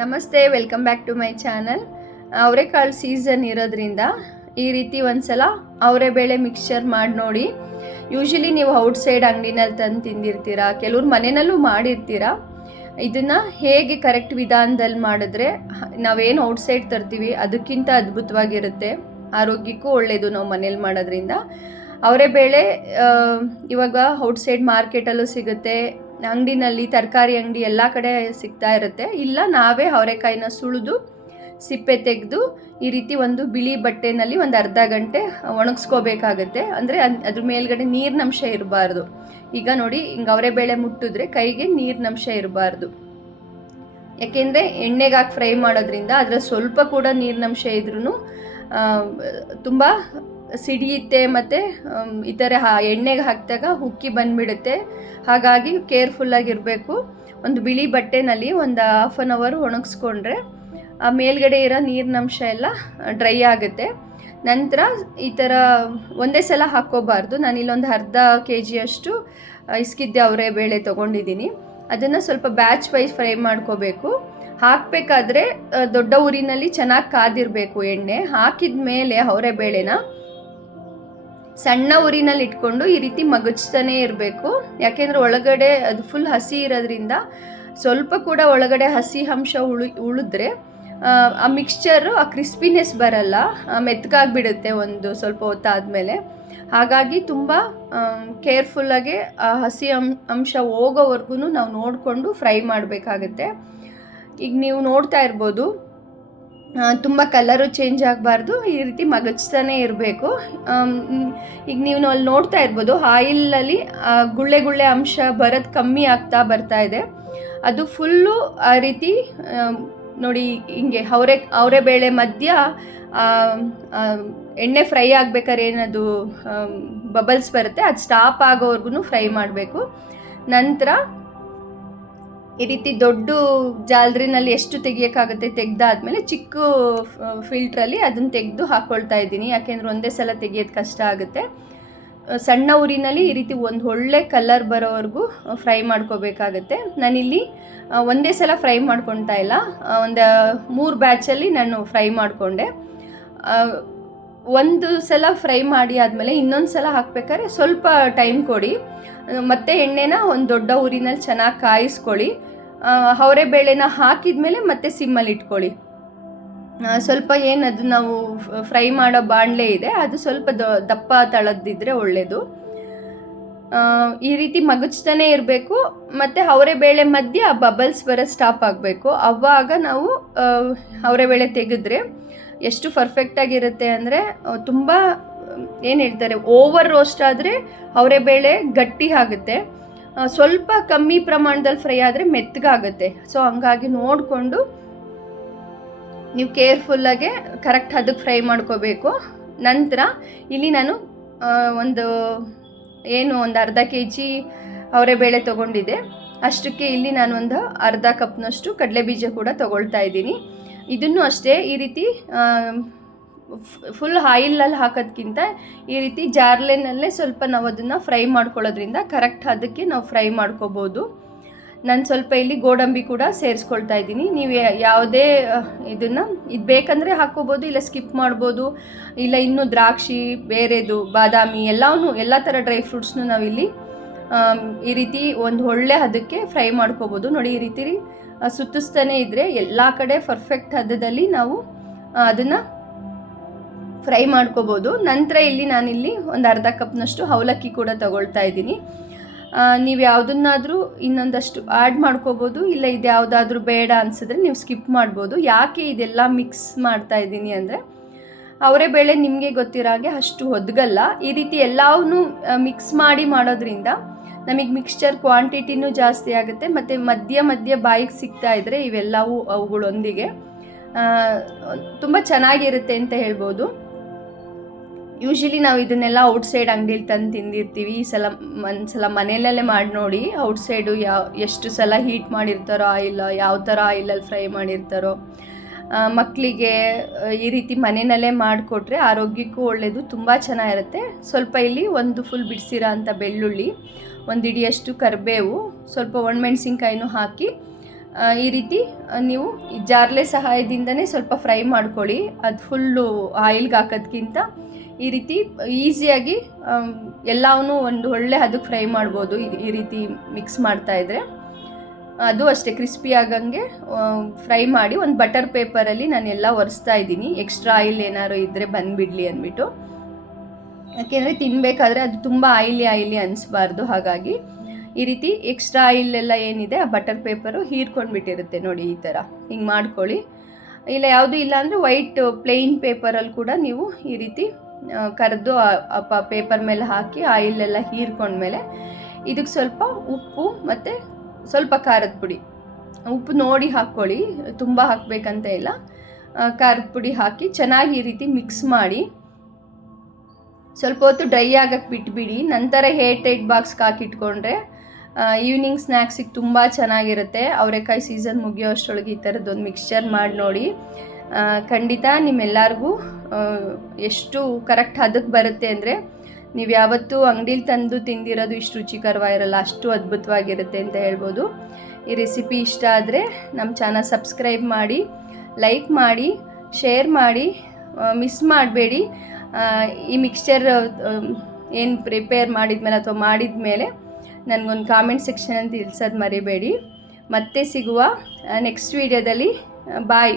ನಮಸ್ತೆ, welcome back to my channel. ಅವರೆಕಾಳು season ಇರೋದ್ರಿಂದ ಈ ರೀತಿ ಒಂದ್ಸಲ ಅವರೆಬೇಳೆ ಮಿಕ್ಸ್ಚರ್ ಮಾಡಿ ನೋಡಿ. ಯೂಶಲಿ ನೀವು ಔಟ್ಸೈಡ್ ಅಂಗಡಿನಲ್ಲಿ ತಂದು ತಿಂದಿರ್ತೀರ, ಕೆಲವ್ರು ಮನೆಯಲ್ಲೂ ಮಾಡಿರ್ತೀರ. ಇದನ್ನು ಹೇಗೆ ಕರೆಕ್ಟ್ ವಿಧಾನದಲ್ಲಿ ಮಾಡಿದ್ರೆ ನಾವೇನು ಔಟ್ಸೈಡ್ ತರ್ತೀವಿ ಅದಕ್ಕಿಂತ ಅದ್ಭುತವಾಗಿರುತ್ತೆ, ಆರೋಗ್ಯಕ್ಕೂ ಒಳ್ಳೆಯದು ನಾವು ಮನೇಲಿ ಮಾಡೋದ್ರಿಂದ. ಅವರೆಬೇಳೆ ಇವಾಗ ಔಟ್ಸೈಡ್ ಮಾರ್ಕೆಟಲ್ಲೂ ಸಿಗುತ್ತೆ, ಅಂಗಡಿನಲ್ಲಿ ತರಕಾರಿ ಅಂಗಡಿ ಎಲ್ಲ ಕಡೆ ಸಿಗ್ತಾ ಇರುತ್ತೆ. ಇಲ್ಲ ನಾವೇ ಅವರೆಕಾಯಿನ ಸುಳಿದು ಸಿಪ್ಪೆ ತೆಗೆದು ಈ ರೀತಿ ಒಂದು ಬಿಳಿ ಬಟ್ಟೆನಲ್ಲಿ ಒಂದು ಅರ್ಧ ಗಂಟೆ ಒಣಗಿಸ್ಕೋಬೇಕಾಗತ್ತೆ. ಅಂದರೆ ಅದ್ರ ಮೇಲ್ಗಡೆ ನೀರಿನಂಶ ಇರಬಾರ್ದು. ಈಗ ನೋಡಿ, ಹಿಂಗೆ ಅವರೆಬೇಳೆ ಮುಟ್ಟಿದ್ರೆ ಕೈಗೆ ನೀರಿನಂಶ ಇರಬಾರ್ದು. ಯಾಕೆಂದರೆ ಎಣ್ಣೆಗೆ ಹಾಕಿ ಫ್ರೈ ಮಾಡೋದ್ರಿಂದ ಅದರಲ್ಲಿ ಸ್ವಲ್ಪ ಕೂಡ ನೀರಿನಂಶ ಇದ್ರೂ ತುಂಬ ಸಿಡಿಯುತ್ತೆ ಮತ್ತು ಈ ಥರ ಎಣ್ಣೆಗೆ ಹಾಕಿದಾಗ ಉಕ್ಕಿ ಬಂದುಬಿಡುತ್ತೆ. ಹಾಗಾಗಿ ಕೇರ್ಫುಲ್ಲಾಗಿರಬೇಕು. ಒಂದು ಬಿಳಿ ಬಟ್ಟೆನಲ್ಲಿ ಒಂದು ಹಾಫ್ ಆನ್ ಅವರ್ ಒಣಗಿಸ್ಕೊಂಡ್ರೆ ಆ ಮೇಲ್ಗಡೆ ಇರೋ ನೀರಿನಂಶ ಎಲ್ಲ ಡ್ರೈ ಆಗುತ್ತೆ. ನಂತರ ಈ ಥರ ಒಂದೇ ಸಲ ಹಾಕ್ಕೋಬಾರ್ದು. ನಾನಿಲ್ಲೊಂದು ಅರ್ಧ kg ಇಸ್ಕಿದ್ದೆ ಅವರೆಬೇಳೆ ತೊಗೊಂಡಿದ್ದೀನಿ. ಅದನ್ನು ಸ್ವಲ್ಪ ಬ್ಯಾಚ್ ವೈಸ್ ಫ್ರೈ ಮಾಡ್ಕೋಬೇಕು. ಹಾಕಬೇಕಾದ್ರೆ ದೊಡ್ಡ ಉರಿನಲ್ಲಿ ಚೆನ್ನಾಗಿ ಕಾದಿರಬೇಕು ಎಣ್ಣೆ. ಹಾಕಿದ ಮೇಲೆ ಅವರೆಬೇಳೆನ ಸಣ್ಣ ಉರಿನಲ್ಲಿ ಇಟ್ಕೊಂಡು ಈ ರೀತಿ ಮಗಚ್ತಾನೇ ಇರಬೇಕು. ಯಾಕೆಂದರೆ ಒಳಗಡೆ ಅದು ಫುಲ್ ಹಸಿ ಇರೋದ್ರಿಂದ ಸ್ವಲ್ಪ ಕೂಡ ಒಳಗಡೆ ಹಸಿ ಅಂಶ ಉಳಿದ್ರೆ ಆ ಮಿಕ್ಸ್ಚರು ಆ ಕ್ರಿಸ್ಪಿನೆಸ್ ಬರಲ್ಲ, ಮೆತ್ತಗಾಗಿಬಿಡುತ್ತೆ ಒಂದು ಸ್ವಲ್ಪ ಹೊತ್ತಾದಮೇಲೆ. ಹಾಗಾಗಿ ತುಂಬ ಕೇರ್ಫುಲ್ಲಾಗಿ ಆ ಹಸಿ ಅಂಶ ಹೋಗೋವರೆಗೂ ನಾವು ನೋಡಿಕೊಂಡು ಫ್ರೈ ಮಾಡಬೇಕಾಗತ್ತೆ. ಈಗ ನೀವು ನೋಡ್ತಾ ಇರ್ಬೋದು, ತುಂಬ ಕಲರು ಚೇಂಜ್ ಆಗಬಾರ್ದು, ಈ ರೀತಿ ಮಗಚ್ತಾನೇ ಇರಬೇಕು. ಈಗ ನೀವು ಅಲ್ಲಿ ನೋಡ್ತಾ ಇರ್ಬೋದು, ಆಯಿಲಲ್ಲಿ ಗುಳ್ಳೆ ಗುಳ್ಳೆ ಅಂಶ ಬರೋದು ಕಮ್ಮಿ ಆಗ್ತಾ ಬರ್ತಾ ಇದೆ. ಅದು ಫುಲ್ಲು ಆ ರೀತಿ ನೋಡಿ, ಹಿಂಗೆ ಅವರೆಬೇಳೆ ಮಧ್ಯ ಎಣ್ಣೆ ಫ್ರೈ ಆಗ್ಬೇಕಾದ್ರೆ ಏನದು ಬಬಲ್ಸ್ ಬರುತ್ತೆ, ಅದು ಸ್ಟಾಪ್ ಆಗೋವರೆಗೂ ಫ್ರೈ ಮಾಡಬೇಕು. ನಂತರ ಈ ರೀತಿ ದೊಡ್ಡ ಜಾಲರಿನಲ್ಲಿ ಎಷ್ಟು ತೆಗಿಯೋಕ್ಕಾಗುತ್ತೆ ತೆಗೆದಾದ್ಮೇಲೆ ಚಿಕ್ಕ ಫಿಲ್ಟ್ರಲ್ಲಿ ಅದನ್ನು ತೆಗೆದು ಹಾಕ್ಕೊಳ್ತಾ ಇದ್ದೀನಿ. ಯಾಕೆಂದರೆ ಒಂದೇ ಸಲ ತೆಗಿಯೋದು ಕಷ್ಟ ಆಗುತ್ತೆ. ಸಣ್ಣ ಉರಿನಲ್ಲಿ ಈ ರೀತಿ ಒಂದು ಒಳ್ಳೆ ಕಲರ್ ಬರೋವರೆಗೂ ಫ್ರೈ ಮಾಡ್ಕೋಬೇಕಾಗತ್ತೆ. ನಾನಿಲ್ಲಿ ಒಂದೇ ಸಲ ಫ್ರೈ ಮಾಡ್ಕೊತಾ ಇಲ್ಲ, ಒಂದು 3 ಬ್ಯಾಚಲ್ಲಿ ನಾನು ಫ್ರೈ ಮಾಡಿಕೊಂಡೆ. ಒಂದು ಸಲ ಫ್ರೈ ಮಾಡಿ ಆದಮೇಲೆ ಇನ್ನೊಂದು ಸಲ ಹಾಕ್ಬೇಕಾದ್ರೆ ಸ್ವಲ್ಪ ಟೈಮ್ ಕೊಡಿ. ಮತ್ತೆ ಎಣ್ಣೆನ ಒಂದು ದೊಡ್ಡ ಉರಿನಲ್ಲಿ ಚೆನ್ನಾಗಿ ಕಾಯಿಸ್ಕೊಳ್ಳಿ. ಅವರೆಬೇಳೆನ ಹಾಕಿದ ಮೇಲೆ ಮತ್ತೆ ಸಿಮ್ಮಲ್ಲಿ ಇಟ್ಕೊಳ್ಳಿ. ಸ್ವಲ್ಪ ಏನದು ನಾವು ಫ್ರೈ ಮಾಡೋ ಬಾಣಲೆ ಇದೆ, ಅದು ಸ್ವಲ್ಪ ದಪ್ಪ ತಳದಿದ್ರೆ ಒಳ್ಳೆಯದು. ಈ ರೀತಿ ಮಗಚ್ತಾನೆ ಇರಬೇಕು. ಮತ್ತು ಅವರೆಬೇಳೆ ಮಧ್ಯೆ ಆ ಬಬಲ್ಸ್ ಬರೋ ಸ್ಟಾಪ್ ಆಗಬೇಕು. ಆವಾಗ ನಾವು ಅವರೆಬೇಳೆ ತೆಗೆದ್ರೆ ಎಷ್ಟು ಪರ್ಫೆಕ್ಟಾಗಿರುತ್ತೆ ಅಂದರೆ, ತುಂಬ ಏನು ಹೇಳ್ತಾರೆ, ಓವರ್ ರೋಸ್ಟ್ ಆದರೆ ಅವರೆಬೇಳೆ ಗಟ್ಟಿ ಆಗುತ್ತೆ, ಸ್ವಲ್ಪ ಕಮ್ಮಿ ಪ್ರಮಾಣದಲ್ಲಿ ಫ್ರೈ ಆದರೆ ಮೆತ್ತಗಾಗುತ್ತೆ. ಸೊ ಹಂಗಾಗಿ ನೋಡಿಕೊಂಡು ನೀವು ಕೇರ್ಫುಲ್ಲಾಗೆ ಕರೆಕ್ಟ್ ಅದಕ್ಕೆ ಫ್ರೈ ಮಾಡ್ಕೋಬೇಕು. ನಂತರ ಇಲ್ಲಿ ನಾನು ಒಂದು ಅರ್ಧ kg ಅವರೆಬೇಳೆ ತೊಗೊಂಡಿದ್ದೆ. ಅಷ್ಟಕ್ಕೆ ಇಲ್ಲಿ ನಾನು ಒಂದು ಅರ್ಧ ಕಪ್ನಷ್ಟು ಕಡಲೆಬೀಜ ಕೂಡ ತೊಗೊಳ್ತಾ ಇದ್ದೀನಿ. ಇದನ್ನು ಅಷ್ಟೇ ಈ ರೀತಿ ಫುಲ್ ಆಯಿಲಲ್ಲಿ ಹಾಕೋದ್ಕಿಂತ ಈ ರೀತಿ ಜಾರ್ಲೆನಲ್ಲೇ ಸ್ವಲ್ಪ ನಾವು ಅದನ್ನು ಫ್ರೈ ಮಾಡ್ಕೊಳ್ಳೋದ್ರಿಂದ ಕರೆಕ್ಟ್ ಅದಕ್ಕೆ ನಾವು ಫ್ರೈ ಮಾಡ್ಕೋಬೋದು. ನಾನು ಸ್ವಲ್ಪ ಇಲ್ಲಿ ಗೋಡಂಬಿ ಕೂಡ ಸೇರಿಸ್ಕೊಳ್ತಾ ಇದ್ದೀನಿ. ನೀವು ಯಾವುದೇ ಇದು ಬೇಕಂದರೆ ಹಾಕ್ಕೋಬೋದು, ಇಲ್ಲ ಸ್ಕಿಪ್ ಮಾಡ್ಬೋದು. ಇಲ್ಲ ಇನ್ನೂ ದ್ರಾಕ್ಷಿ, ಬೇರೆದು ಬಾದಾಮಿ ಎಲ್ಲ ಥರ ಡ್ರೈ ಫ್ರೂಟ್ಸ್ನು ನಾವಿಲ್ಲಿ ಈ ರೀತಿ ಒಂದು ಒಳ್ಳೆ ಹದಕ್ಕೆ ಫ್ರೈ ಮಾಡ್ಕೋಬೋದು. ನೋಡಿ, ಈ ರೀತಿ ಸುತ್ತಿಸ್ತಾನೆ ಇದ್ದರೆ ಎಲ್ಲ ಕಡೆ ಪರ್ಫೆಕ್ಟ್ ಹದದಲ್ಲಿ ನಾವು ಅದನ್ನು ಫ್ರೈ ಮಾಡ್ಕೋಬೋದು. ನಂತರ ಇಲ್ಲಿ ನಾನಿಲ್ಲಿ ಒಂದು ಅರ್ಧ ಕಪ್ನಷ್ಟು ಅವಲಕ್ಕಿ ಕೂಡ ತಗೊಳ್ತಾ ಇದ್ದೀನಿ. ನೀವು ಯಾವುದನ್ನಾದರೂ ಇನ್ನೊಂದಷ್ಟು ಆ್ಯಡ್ ಮಾಡ್ಕೋಬೋದು, ಇಲ್ಲ ಇದು ಯಾವುದಾದ್ರೂ ಬೇಡ ಅನಿಸಿದ್ರೆ ನೀವು ಸ್ಕಿಪ್ ಮಾಡ್ಬೋದು. ಯಾಕೆ ಇದೆಲ್ಲ ಮಿಕ್ಸ್ ಮಾಡ್ತಾ ಇದ್ದೀನಿ ಅಂದರೆ, ಅವರೆಬೇಳೆ ನಿಮಗೆ ಗೊತ್ತಿರೋ ಹಾಗೆ ಅಷ್ಟು ಒದಗಲ್ಲ. ಈ ರೀತಿ ಎಲ್ಲವನ್ನೂ ಮಿಕ್ಸ್ ಮಾಡೋದ್ರಿಂದ ನಮಗೆ ಮಿಕ್ಸ್ಚರ್ ಕ್ವಾಂಟಿಟಿನೂ ಜಾಸ್ತಿ ಆಗುತ್ತೆ. ಮತ್ತು ಮಧ್ಯ ಬಾಯಿಗೆ ಸಿಗ್ತಾ ಇದ್ದರೆ ಇವೆಲ್ಲವೂ ಅವುಗಳೊಂದಿಗೆ ತುಂಬ ಚೆನ್ನಾಗಿರುತ್ತೆ ಅಂತ ಹೇಳ್ಬೋದು. ಯೂಶಲಿ ನಾವು ಇದನ್ನೆಲ್ಲ ಔಟ್ಸೈಡ್ ಅಂಗಡಿಲಿ ತಂದು ತಿಂದಿರ್ತೀವಿ. ಒಂದ್ಸಲ ಮನೆಯಲ್ಲೇ ಮಾಡಿ ನೋಡಿ. ಔಟ್ಸೈಡು ಎಷ್ಟು ಸಲ ಹೀಟ್ ಮಾಡಿರ್ತಾರೋ ಆಯಿಲ್, ಯಾವ ಥರ ಆಯಿಲಲ್ಲಿ ಫ್ರೈ ಮಾಡಿರ್ತಾರೋ. ಮಕ್ಕಳಿಗೆ ಈ ರೀತಿ ಮನೆಯಲ್ಲೇ ಮಾಡಿಕೊಟ್ರೆ ಆರೋಗ್ಯಕ್ಕೂ ಒಳ್ಳೆಯದು, ತುಂಬ ಚೆನ್ನಾಗಿರುತ್ತೆ. ಸ್ವಲ್ಪ ಇಲ್ಲಿ ಒಂದು ಫುಲ್ ಬಿಡಿಸಿರೋ ಅಂಥ ಬೆಳ್ಳುಳ್ಳಿ, ಒಂದು ಹಿಡಿಯಷ್ಟು ಕರಿಬೇವು, ಸ್ವಲ್ಪ ಒಣಮೆಣಸಿನ್ಕಾಯಿನೂ ಹಾಕಿ ಈ ರೀತಿ ನೀವು ಈ ಜಾರ್ಲೆ ಸಹಾಯದಿಂದನೇ ಸ್ವಲ್ಪ ಫ್ರೈ ಮಾಡ್ಕೊಳ್ಳಿ. ಅದು ಫುಲ್ಲು ಆಯಿಲ್ಗೆ ಹಾಕೋದ್ಕಿಂತ ಈ ರೀತಿ ಈಸಿಯಾಗಿ ಎಲ್ಲವನ್ನೂ ಒಂದು ಒಳ್ಳೆ ಹದಕ್ಕೆ ಫ್ರೈ ಮಾಡ್ಬೋದು. ಈ ರೀತಿ ಮಿಕ್ಸ್ ಮಾಡ್ತಾಯಿದ್ರೆ ಅದು ಅಷ್ಟೇ ಕ್ರಿಸ್ಪಿ ಆಗಂಗೆ ಫ್ರೈ ಮಾಡಿ ಒಂದು ಬಟರ್ ಪೇಪರಲ್ಲಿ ನಾನೆಲ್ಲ ಒರೆಸ್ತಾ ಇದ್ದೀನಿ. ಎಕ್ಸ್ಟ್ರಾ ಆಯಿಲ್ ಏನಾದ್ರು ಇದ್ದರೆ ಬಂದುಬಿಡಲಿ ಅಂದ್ಬಿಟ್ಟು, ಯಾಕೆಂದರೆ ತಿನ್ನಬೇಕಾದ್ರೆ ಅದು ತುಂಬ ಆಯಿಲಿ ಅನಿಸ್ಬಾರ್ದು. ಹಾಗಾಗಿ ಈ ರೀತಿ ಎಕ್ಸ್ಟ್ರಾ ಆಯಿಲ್ ಎಲ್ಲ ಏನಿದೆ ಆ ಬಟರ್ ಪೇಪರು ಹೀರ್ಕೊಂಡ್ಬಿಟ್ಟಿರುತ್ತೆ ನೋಡಿ. ಈ ಥರ ಹಿಂಗೆ ಮಾಡ್ಕೊಳ್ಳಿ. ಇಲ್ಲ ಯಾವುದೂ ಇಲ್ಲ ಅಂದರೆ ವೈಟ್ ಪ್ಲೇನ್ ಪೇಪರಲ್ಲಿ ಕೂಡ ನೀವು ಈ ರೀತಿ ಕರೆದು ಪೇಪರ್ ಮೇಲೆ ಹಾಕಿ ಆಯಿಲೆಲ್ಲ ಹೀರ್ಕೊಂಡ್ಮೇಲೆ ಇದಕ್ಕೆ ಸ್ವಲ್ಪ ಉಪ್ಪು ಮತ್ತು ಸ್ವಲ್ಪ ಖಾರದ ಪುಡಿ, ಉಪ್ಪು ನೋಡಿ ಹಾಕ್ಕೊಳ್ಳಿ, ತುಂಬ ಹಾಕಬೇಕಂತ ಇಲ್ಲ. ಖಾರದ ಪುಡಿ ಹಾಕಿ ಚೆನ್ನಾಗಿ ಈ ರೀತಿ ಮಿಕ್ಸ್ ಮಾಡಿ ಸ್ವಲ್ಪ ಹೊತ್ತು ಡ್ರೈ ಆಗಕ್ಕೆ ಬಿಟ್ಬಿಡಿ. ನಂತರ ಹೇರ್ ಟೈಟ್ ಬಾಕ್ಸ್ಗೆ ಹಾಕಿಟ್ಕೊಂಡ್ರೆ ಈವ್ನಿಂಗ್ ಸ್ನ್ಯಾಕ್ಸಿಗೆ ತುಂಬ ಚೆನ್ನಾಗಿರುತ್ತೆ. ಅವರೆಕಾಯಿ ಸೀಸನ್ ಮುಗಿಯೋ ಅಷ್ಟರೊಳಗೆ ಈ ಥರದ್ದೊಂದು ಮಿಕ್ಸ್ಚರ್ ಮಾಡಿ ನೋಡಿ. ಖಂಡಿತ ನಿಮ್ಮೆಲ್ಲರಿಗೂ ಎಷ್ಟು ಕರೆಕ್ಟ್ ಹದಕ್ಕೆ ಬರುತ್ತೆ ಅಂದರೆ ನೀವು ಯಾವತ್ತೂ ಅಂಗಡೀಲಿ ತಂದು ತಿಂದಿರೋದು ಇಷ್ಟು ರುಚಿಕರವಾಗಿರಲ್ಲ, ಅಷ್ಟು ಅದ್ಭುತವಾಗಿರುತ್ತೆ ಅಂತ ಹೇಳ್ಬೋದು. ಈ ರೆಸಿಪಿ ಇಷ್ಟ ಆದರೆ ನಮ್ಮ ಚಾನಲ್ ಸಬ್ಸ್ಕ್ರೈಬ್ ಮಾಡಿ, ಲೈಕ್ ಮಾಡಿ, ಶೇರ್ ಮಾಡಿ, ಮಿಸ್ ಮಾಡಬೇಡಿ. ಈ ಮಿಕ್ಸ್ಚರ್ ಏನು ಪ್ರಿಪೇರ್ ಮಾಡಿದ್ಮೇಲೆ ಅಥವಾ ಮಾಡಿದ್ಮೇಲೆ ನನಗೊಂದು ಕಾಮೆಂಟ್ ಸೆಕ್ಷನಲ್ಲಿ ತಿಳಿಸೋದು ಮರಿಬೇಡಿ. ಮತ್ತೆ ಸಿಗುವ ನೆಕ್ಸ್ಟ್ ವೀಡಿಯೋದಲ್ಲಿ. ಬಾಯ್.